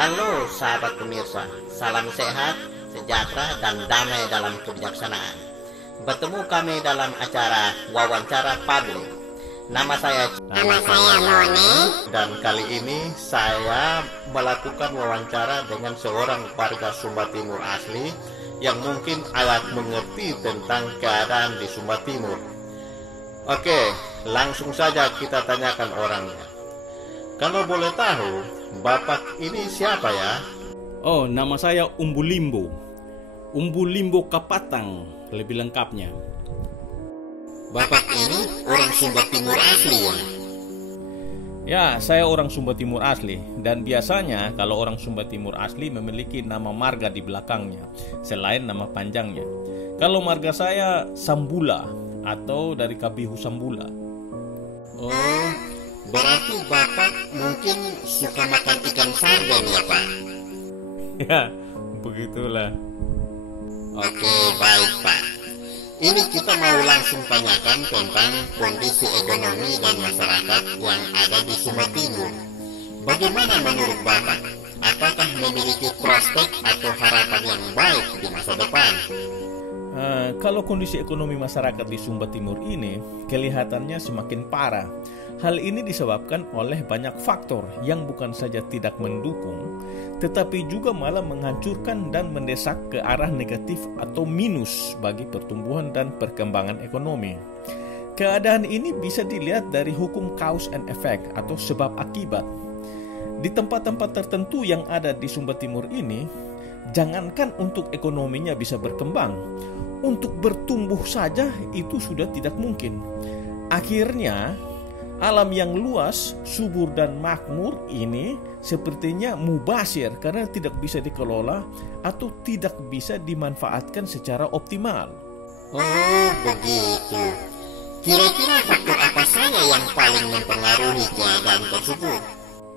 Halo sahabat pemirsa, salam sehat, sejahtera, dan damai dalam kebijaksanaan. Bertemu kami dalam acara Wawancara Publik. Nama saya Mone. Dan kali ini saya melakukan wawancara dengan seorang warga Sumba Timur asli yang mungkin agak mengerti tentang keadaan di Sumba Timur. Oke, langsung saja kita tanyakan orangnya. Kalau boleh tahu, Bapak ini siapa ya? Oh, nama saya Umbu Limbo. Umbu Limbo Kapatang, lebih lengkapnya. Bapak ini orang Sumba Timur asli ya? Ya, saya orang Sumba Timur asli. Dan biasanya kalau orang Sumba Timur asli memiliki nama marga di belakangnya, selain nama panjangnya. Kalau marga saya Sambula, atau dari Kabihu Sambula. Oh, berarti Bapak mungkin suka makan ikan sarden ya Pak? Ya, begitulah. Oke, baik Pak. Ini kita mau langsung tanyakan tentang kondisi ekonomi dan masyarakat yang ada di Sumba Timur. Bagaimana menurut Bapak? Apakah memiliki prospek atau harapan yang baik di masa depan? Kalau kondisi ekonomi masyarakat di Sumba Timur ini kelihatannya semakin parah. Hal ini disebabkan oleh banyak faktor yang bukan saja tidak mendukung, tetapi juga malah menghancurkan dan mendesak ke arah negatif atau minus bagi pertumbuhan dan perkembangan ekonomi. Keadaan ini bisa dilihat dari hukum cause and effect atau sebab akibat. Di tempat-tempat tertentu yang ada di Sumba Timur ini, jangankan untuk ekonominya bisa berkembang, untuk bertumbuh saja itu sudah tidak mungkin. Akhirnya, alam yang luas, subur dan makmur ini sepertinya mubazir karena tidak bisa dikelola atau tidak bisa dimanfaatkan secara optimal. Oh, begitu. Kira-kira faktor apa saja yang paling mempengaruhi keadaan tersebut?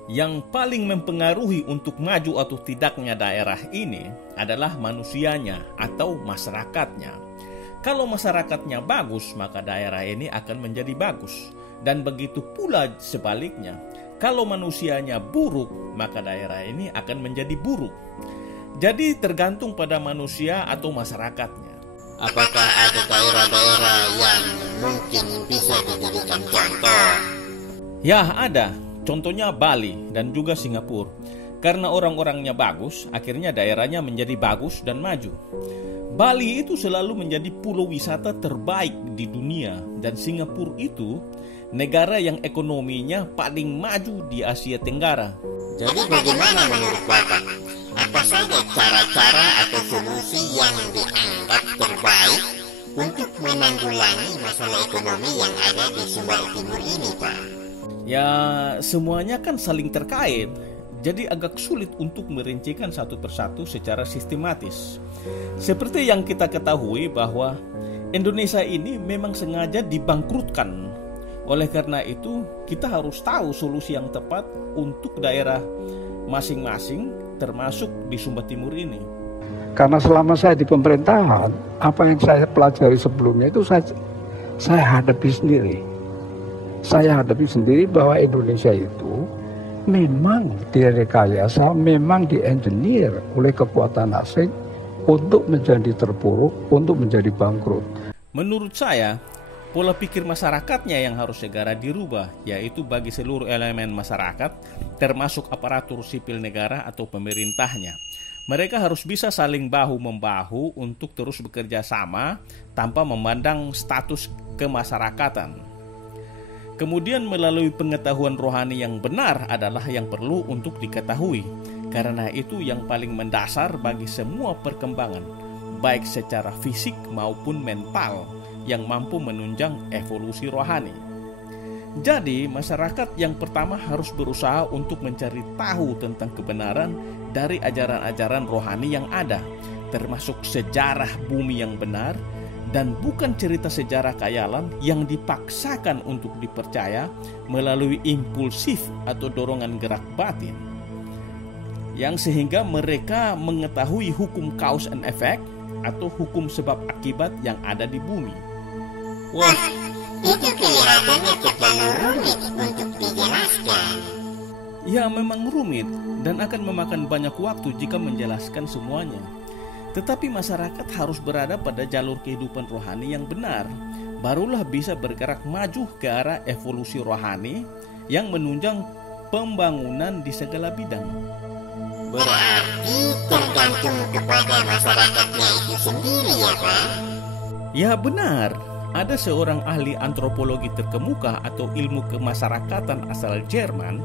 Yang paling mempengaruhi untuk maju atau tidaknya daerah ini adalah manusianya atau masyarakatnya. Kalau masyarakatnya bagus, maka daerah ini akan menjadi bagus. Dan begitu pula sebaliknya, kalau manusianya buruk, maka daerah ini akan menjadi buruk. Jadi tergantung pada manusia atau masyarakatnya. Apakah ada daerah-daerah yang mungkin bisa dijadikan contoh? Ya, ada. Contohnya Bali dan juga Singapura. Karena orang-orangnya bagus, akhirnya daerahnya menjadi bagus dan maju. Bali itu selalu menjadi pulau wisata terbaik di dunia, dan Singapura itu negara yang ekonominya paling maju di Asia Tenggara. Jadi bagaimana menurut Bapak? Apa saja cara-cara atau solusi yang dianggap terbaik untuk menanggulangi masalah ekonomi yang ada di Sumba Timur ini, Pak? Ya, semuanya kan saling terkait. Jadi agak sulit untuk merincikan satu persatu secara sistematis. Seperti yang kita ketahui bahwa Indonesia ini memang sengaja dibangkrutkan. Oleh karena itu, kita harus tahu solusi yang tepat untuk daerah masing-masing, termasuk di Sumba Timur ini. Karena selama saya di pemerintahan, apa yang saya pelajari sebelumnya itu saya hadapi sendiri. Saya hadapi sendiri bahwa Indonesia itu memang direkayasa, memang di-engineer oleh kekuatan asing untuk menjadi terpuruk, untuk menjadi bangkrut. Menurut saya, pola pikir masyarakatnya yang harus segera dirubah, yaitu bagi seluruh elemen masyarakat, termasuk aparatur sipil negara atau pemerintahnya. Mereka harus bisa saling bahu-membahu untuk terus bekerja sama tanpa memandang status kemasyarakatan. Kemudian melalui pengetahuan rohani yang benar adalah yang perlu untuk diketahui. Karena itu yang paling mendasar bagi semua perkembangan, baik secara fisik maupun mental, yang mampu menunjang evolusi rohani. Jadi, masyarakat yang pertama harus berusaha untuk mencari tahu tentang kebenaran dari ajaran-ajaran rohani yang ada, termasuk sejarah bumi yang benar, dan bukan cerita sejarah khayalan yang dipaksakan untuk dipercaya melalui impulsif atau dorongan gerak batin. Yang sehingga mereka mengetahui hukum cause and effect atau hukum sebab akibat yang ada di bumi. Wah, itu kelihatannya terlalu rumit untuk dijelaskan. Ya, memang rumit dan akan memakan banyak waktu jika menjelaskan semuanya. Tetapi masyarakat harus berada pada jalur kehidupan rohani yang benar, barulah bisa bergerak maju ke arah evolusi rohani yang menunjang pembangunan di segala bidang. Berarti tergantung kepada masyarakatnya itu sendiri ya Pak? Ya benar, ada seorang ahli antropologi terkemuka atau ilmu kemasyarakatan asal Jerman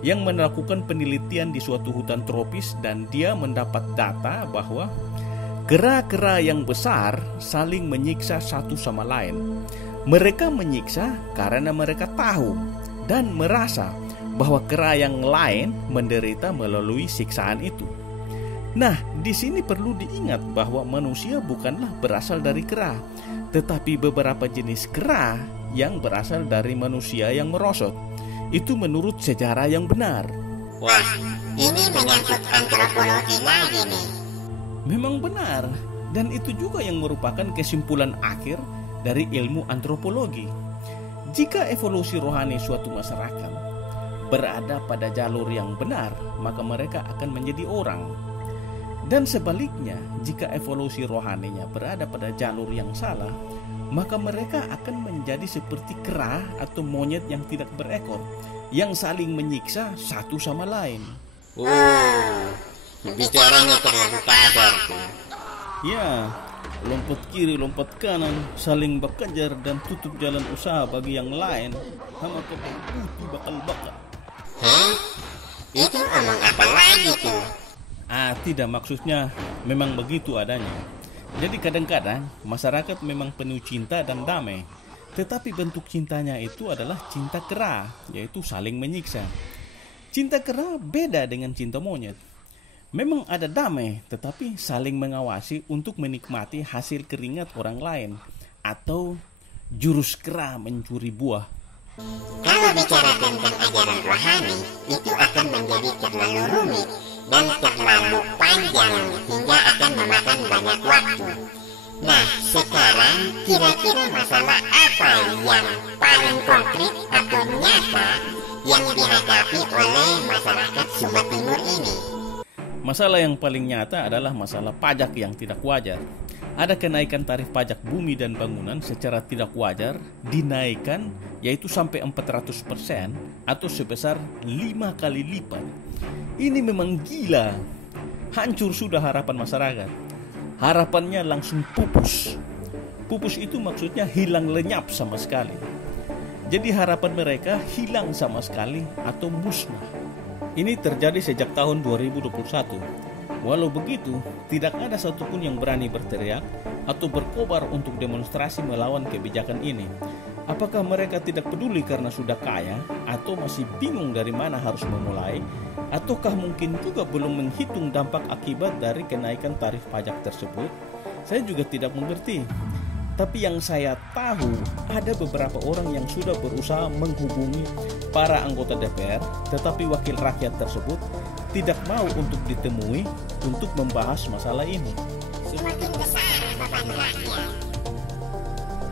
yang melakukan penelitian di suatu hutan tropis, dan dia mendapat data bahwa kera-kera yang besar saling menyiksa satu sama lain. Mereka menyiksa karena mereka tahu dan merasa bahwa kera yang lain menderita melalui siksaan itu. Nah, di sini perlu diingat bahwa manusia bukanlah berasal dari kera, tetapi beberapa jenis kera yang berasal dari manusia yang merosot. Itu menurut sejarah yang benar. Wah, ini menyangkut antropologi lagi nih. Memang benar, dan itu juga yang merupakan kesimpulan akhir dari ilmu antropologi. Jika evolusi rohani suatu masyarakat berada pada jalur yang benar, maka mereka akan menjadi orang. Dan sebaliknya, jika evolusi rohaninya berada pada jalur yang salah, maka mereka akan menjadi seperti kera atau monyet yang tidak berekor, yang saling menyiksa satu sama lain. Bicaranya terlalu kasar tuh. Ya, lompat kiri, lompat kanan, saling berkejar dan tutup jalan usaha bagi yang lain. Sama kepala putih bakal-bakal. Hah? Itu omong apa lagi tuh? Tidak, maksudnya memang begitu adanya. Jadi kadang-kadang masyarakat memang penuh cinta dan damai, tetapi bentuk cintanya itu adalah cinta kera, yaitu saling menyiksa. Cinta kera beda dengan cinta monyet. Memang ada damai, tetapi saling mengawasi untuk menikmati hasil keringat orang lain, atau jurus kera mencuri buah. Kalau bicara tentang ajaran rohani, itu akan menjadi terlalu rumit dan terlalu panjang hingga akan memakan banyak waktu. Nah, sekarang kira-kira masalah apa yang paling konkret atau nyata yang dihadapi oleh masyarakat Sumba Timur ini? Masalah yang paling nyata adalah masalah pajak yang tidak wajar. Ada kenaikan tarif pajak bumi dan bangunan secara tidak wajar, dinaikkan yaitu sampai 400% atau sebesar 5 kali lipat. Ini memang gila. Hancur sudah harapan masyarakat. Harapannya langsung pupus. Pupus itu maksudnya hilang lenyap sama sekali. Jadi harapan mereka hilang sama sekali atau musnah. Ini terjadi sejak tahun 2021. Walau begitu, tidak ada satupun yang berani berteriak atau berkobar untuk demonstrasi melawan kebijakan ini. Apakah mereka tidak peduli karena sudah kaya, atau masih bingung dari mana harus memulai, ataukah mungkin juga belum menghitung dampak akibat dari kenaikan tarif pajak tersebut? Saya juga tidak mengerti. Tapi yang saya tahu, ada beberapa orang yang sudah berusaha menghubungi para anggota DPR, tetapi wakil rakyat tersebut tidak mau untuk ditemui untuk membahas masalah ini. Semakin besar beban rakyat.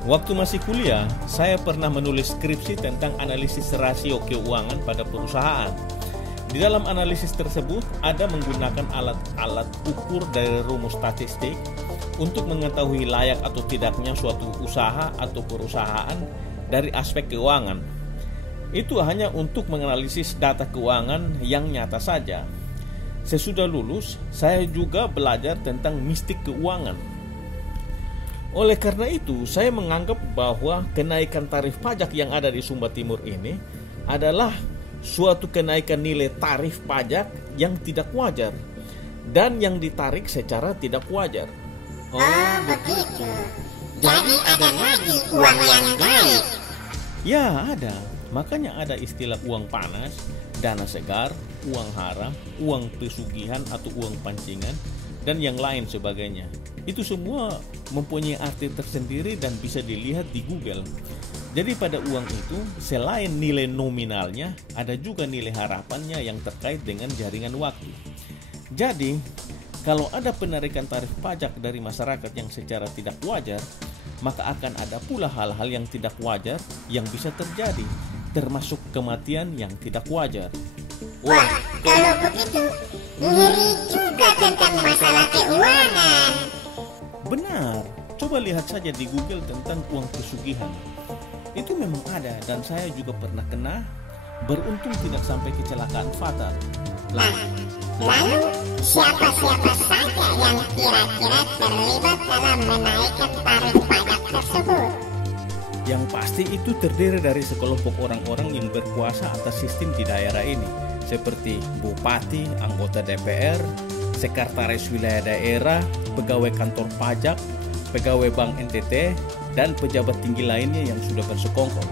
Waktu masih kuliah, saya pernah menulis skripsi tentang analisis rasio keuangan pada perusahaan. Di dalam analisis tersebut ada menggunakan alat-alat ukur dari rumus statistik untuk mengetahui layak atau tidaknya suatu usaha atau perusahaan dari aspek keuangan. Itu hanya untuk menganalisis data keuangan yang nyata saja. Sesudah lulus, saya juga belajar tentang mistik keuangan. Oleh karena itu, saya menganggap bahwa kenaikan tarif pajak yang ada di Sumba Timur ini adalah suatu kenaikan nilai tarif pajak yang tidak wajar dan yang ditarik secara tidak wajar. Oh, begitu. Jadi ada lagi uang yang gaib. Ya, ada. Makanya ada istilah uang panas, dana segar, uang haram, uang pesugihan atau uang pancingan, dan yang lain sebagainya. Itu semua mempunyai arti tersendiri dan bisa dilihat di Google. Jadi pada uang itu, selain nilai nominalnya, ada juga nilai harapannya yang terkait dengan jaringan waktu. Jadi, kalau ada penarikan tarif pajak dari masyarakat yang secara tidak wajar, maka akan ada pula hal-hal yang tidak wajar yang bisa terjadi, termasuk kematian yang tidak wajar. Wah, kalau begitu, ngeri juga tentang masalah keuangan. Benar, coba lihat saja di Google tentang uang pesugihan. Itu memang ada dan saya juga pernah kena, beruntung tidak sampai kecelakaan fatal. Lalu siapa-siapa saja yang kira-kira terlibat dalam menaikkan tarif pajak tersebut? Yang pasti itu terdiri dari sekelompok orang-orang yang berkuasa atas sistem di daerah ini, seperti bupati, anggota DPR, sekretaris wilayah daerah, pegawai kantor pajak, pegawai bank NTT, dan pejabat tinggi lainnya yang sudah bersekongkol.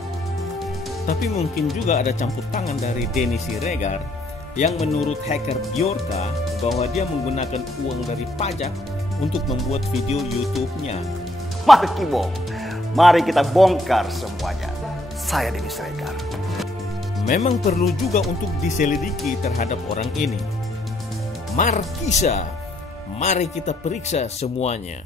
Tapi mungkin juga ada campur tangan dari Denny Siregar yang menurut hacker Bjorka bahwa dia menggunakan uang dari pajak untuk membuat video YouTube-nya. Mari Kibo, mari kita bongkar semuanya. Saya Denny Siregar. Memang perlu juga untuk diselidiki terhadap orang ini. Markisa, mari kita periksa semuanya.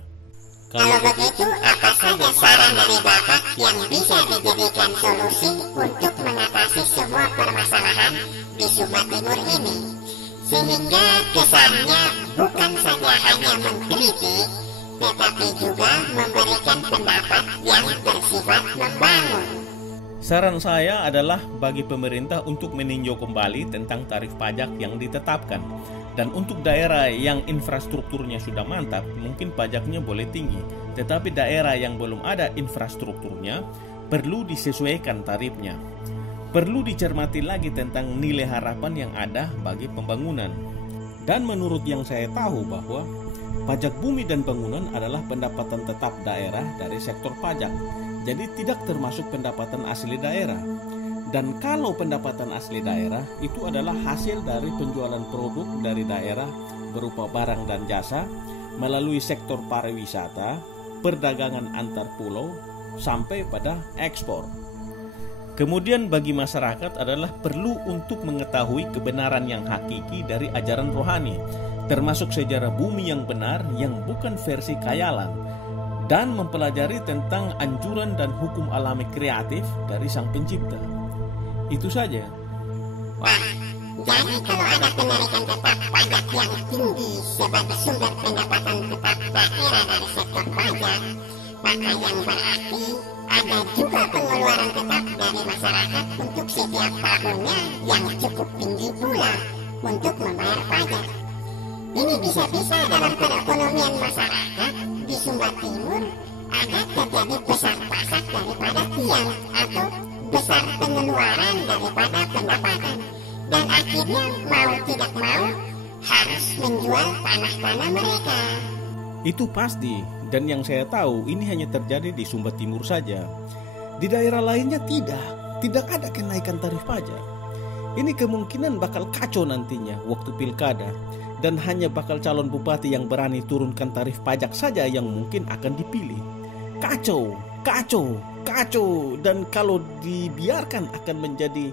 Kalau begitu, apa saja saran dari Bapak yang bisa dijadikan solusi untuk mengatasi semua permasalahan di Sumba Timur ini, sehingga kesannya bukan saja hanya mengkritik, tetapi juga memberikan pendapat yang bersifat membangun. Saran saya adalah bagi pemerintah untuk meninjau kembali tentang tarif pajak yang ditetapkan. Dan untuk daerah yang infrastrukturnya sudah mantap, mungkin pajaknya boleh tinggi. Tetapi daerah yang belum ada infrastrukturnya, perlu disesuaikan tarifnya. Perlu dicermati lagi tentang nilai harapan yang ada bagi pembangunan. Dan menurut yang saya tahu bahwa pajak bumi dan bangunan adalah pendapatan tetap daerah dari sektor pajak. Jadi tidak termasuk pendapatan asli daerah. Dan kalau pendapatan asli daerah itu adalah hasil dari penjualan produk dari daerah berupa barang dan jasa melalui sektor pariwisata, perdagangan antar pulau, sampai pada ekspor. Kemudian bagi masyarakat adalah perlu untuk mengetahui kebenaran yang hakiki dari ajaran rohani, termasuk sejarah bumi yang benar yang bukan versi khayalan, dan mempelajari tentang anjuran dan hukum alami kreatif dari Sang Pencipta. Itu saja. Wah, jadi kalau ada penarikan tetap pajak yang tinggi sebagai sumber pendapatan tetap daerah dari sektor pajak, maka yang berarti ada juga pengeluaran tetap dari masyarakat untuk setiap tahunnya yang cukup tinggi pula untuk membayar pajak. Ini bisa-bisa dalam perekonomian masyarakat di Sumba Timur ada terjadi besar-pasak daripada tiang atau besar pengeluaran daripada pendapatan, dan akhirnya mau tidak mau harus menjual tanah-tanah mereka. Itu pasti, dan yang saya tahu ini hanya terjadi di Sumba Timur saja. Di daerah lainnya tidak ada kenaikan tarif pajak. Ini kemungkinan bakal kacau nantinya waktu pilkada, dan hanya bakal calon bupati yang berani turunkan tarif pajak saja yang mungkin akan dipilih. Kacau, dan kalau dibiarkan akan menjadi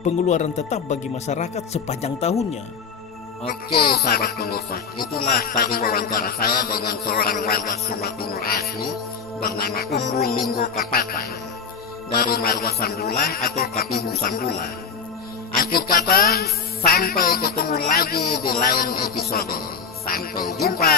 pengeluaran tetap bagi masyarakat sepanjang tahunnya. Oke, sahabat pemirsa, itulah tadi wawancara saya dengan seorang warga Sumba Timur asli bernama Umbu Linggo Kapaka dari marga Sambula atau Kapihu Sambula. Akhir kata, sampai ketemu lagi di lain episode. Sampai jumpa.